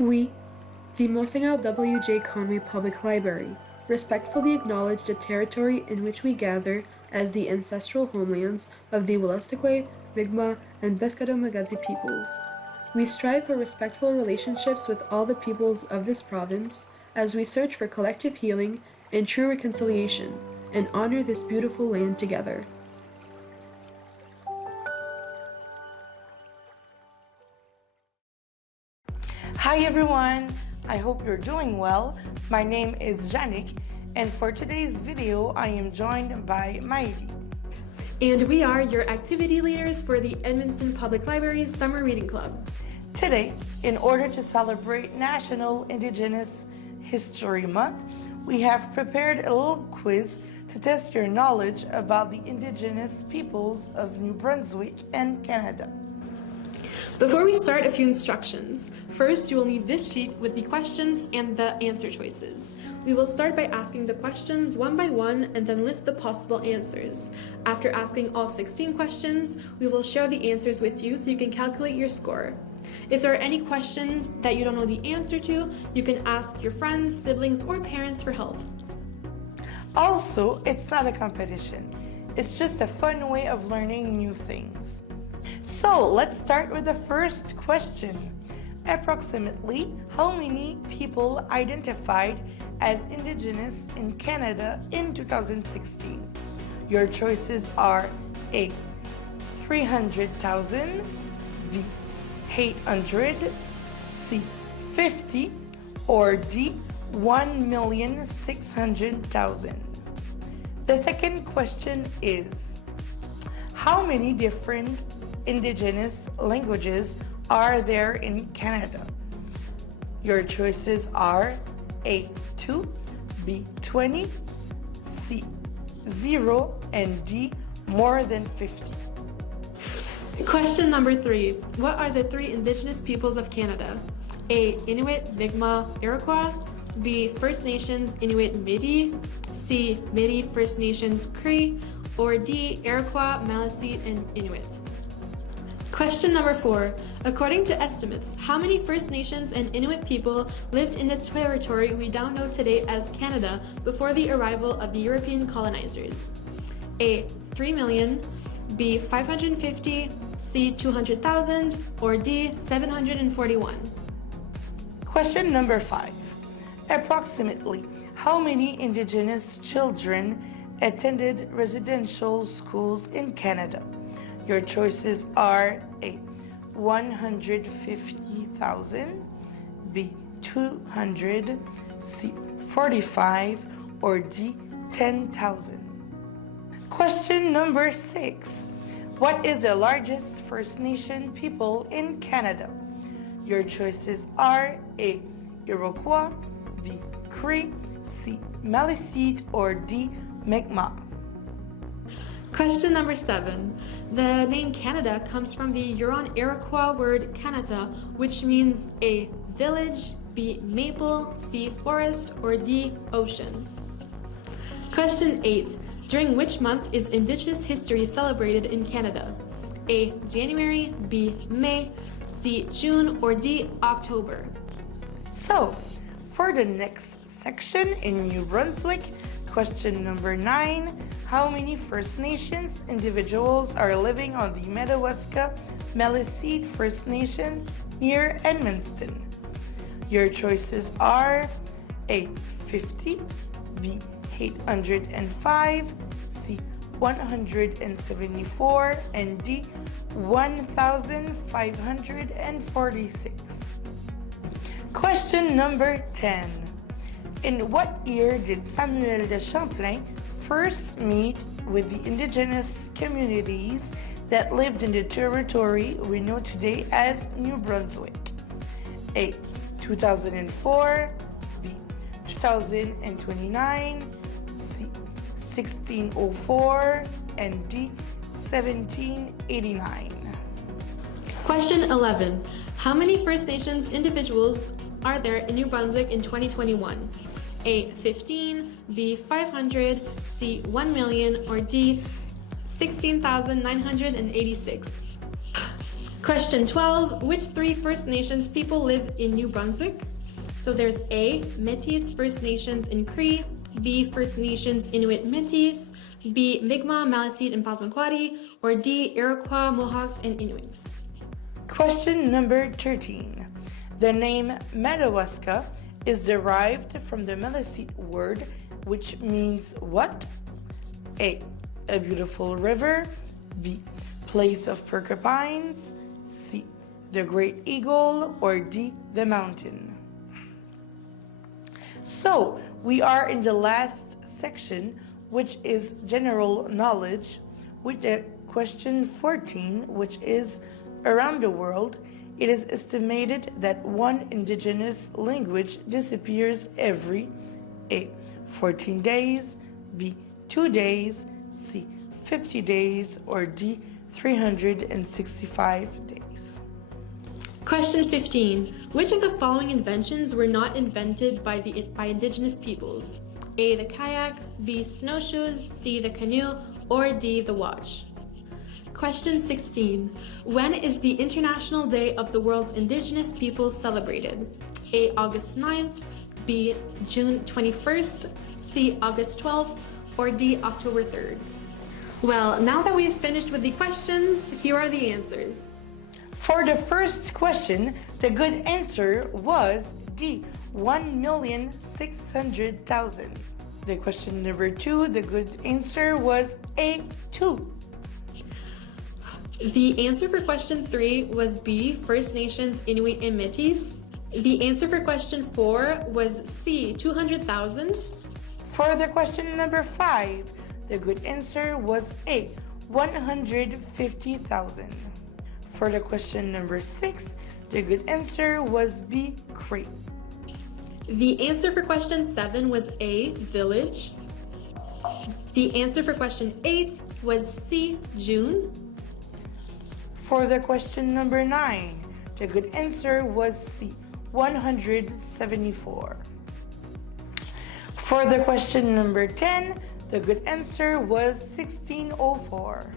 We, the Monseigneur W. J. Conway Public Library, respectfully acknowledge the territory in which we gather as the ancestral homelands of the Wolastoqey, Mi'kmaq, and Beskodo-Magadi peoples. We strive for respectful relationships with all the peoples of this province as we search for collective healing and true reconciliation and honor this beautiful land together. Hi everyone, I hope you're doing well. My name is Janik, and for today's video I am joined by Mairi. And we are your activity leaders for the Edmonton Public Library's Summer Reading Club. Today, in order to celebrate National Indigenous History Month, we have prepared a little quiz to test your knowledge about the Indigenous peoples of New Brunswick and Canada. Before we start, a few instructions. First, you will need this sheet with the questions and the answer choices. We will start by asking the questions one by one and then list the possible answers. After asking all 16 questions, we will share the answers with you so you can calculate your score. If there are any questions that you don't know the answer to, you can ask your friends, siblings, or parents for help. Also, it's not a competition. It's just a fun way of learning new things. So let's start with the first question. Approximately how many people identified as Indigenous in Canada in 2016? Your choices are A. 300,000, B. 800, C. 50, or D. 1,600,000. The second question is, how many different Indigenous languages are there in Canada? Your choices are A. 2, B. 20, C. 0, and D. more than 50. Question number 3. What are the 3 Indigenous peoples of Canada? A. Inuit, Mi'kmaq, Iroquois. B. First Nations, Inuit, Métis. C. Métis, First Nations, Cree. Or D. Iroquois, Maliseet, and Inuit. Question number 4. According to estimates, how many First Nations and Inuit people lived in the territory we now know today as Canada before the arrival of the European colonizers? A. 3 million, B. 550, C. 200,000, or D. 741. Question number 5. Approximately how many Indigenous children attended residential schools in Canada? Your choices are A. 150,000, B. 200, C. 45, or D. 10,000. Question number 6. What is the largest First Nation people in Canada? Your choices are A. Iroquois, B. Cree, C. Maliseet, or D. Mi'kmaq. Question number 7. The name Canada comes from the Huron-Iroquois word Kanata, which means A. village, B. maple, C. forest, or D. ocean. Question 8. During which month is Indigenous history celebrated in Canada? A. January, B. May, C. June, or D. October. So, for the next section in New Brunswick, question number 9. How many First Nations individuals are living on the Madawaska Maliseet First Nation near Edmundston? Your choices are A. 50, B. 805, C. 174, and D. 1,546. Question number 10. In what year did Samuel de Champlain first meet with the Indigenous communities that lived in the territory we know today as New Brunswick? A. 2004, B. 2029, C. 1604, and D. 1789. Question 11. How many First Nations individuals are there in New Brunswick in 2021? A. 15, B. 500, C. 1 million, or D. 16,986. Question 12. Which three First Nations people live in New Brunswick? So there's A, Métis First Nations in Cree, B, First Nations Inuit Métis, B, Mi'kmaq, Maliseet, and Passamaquoddy, or D, Iroquois, Mohawks, and Inuits. Question number 13. The name Madawaska is derived from the Maliseet word, which means what? A, a beautiful river, B, place of porcupines, C, the great eagle, or D, the mountain. So, we are in the last section, which is general knowledge, with the question 14, which is around the world. It is estimated that one indigenous language disappears every A, 14 days, B, 2 days, C, 50 days, or D, 365 days. Question 15. Which of the following inventions were not invented by Indigenous peoples? A, the kayak, B, snowshoes, C, the canoe, or D, the watch? Question 16. When is the International Day of the World's Indigenous Peoples celebrated? A, August 9th, B, June 21st, C, August 12th, or D, October 3rd? Well, now that we've finished with the questions, here are the answers. For the first question, the good answer was D, 1,600,000. The question number 2, the good answer was A, 2. The answer for question 3 was B, First Nations Inuit and Métis. The answer for question 4 was C, 200,000. For the question number 5, the good answer was A, 150,000. For the question number 6, the good answer was B, Cree. The answer for question 7 was A, village. The answer for question 8 was C, June. For the question number 9, the good answer was C, 174. For the question number 10, the good answer was 1604.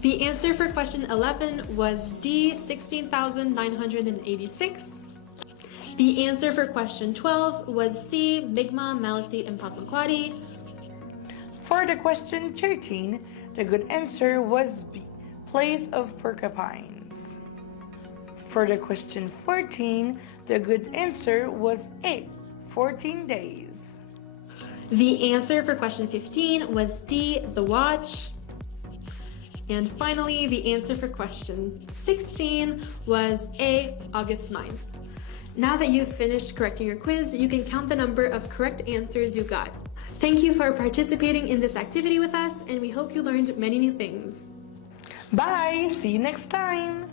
The answer for question 11 was D, 16,986. The answer for question 12 was C, Mi'kmaq, Maliseet, and Passamaquoddy. For the question 13, the good answer was B, place of porcupines. For the question 14, the good answer was A, 14 days. The answer for question 15 was D, the watch. And finally, the answer for question 16 was A, August 9th. Now that you've finished correcting your quiz, you can count the number of correct answers you got. Thank you for participating in this activity with us, and we hope you learned many new things. Bye! See you next time!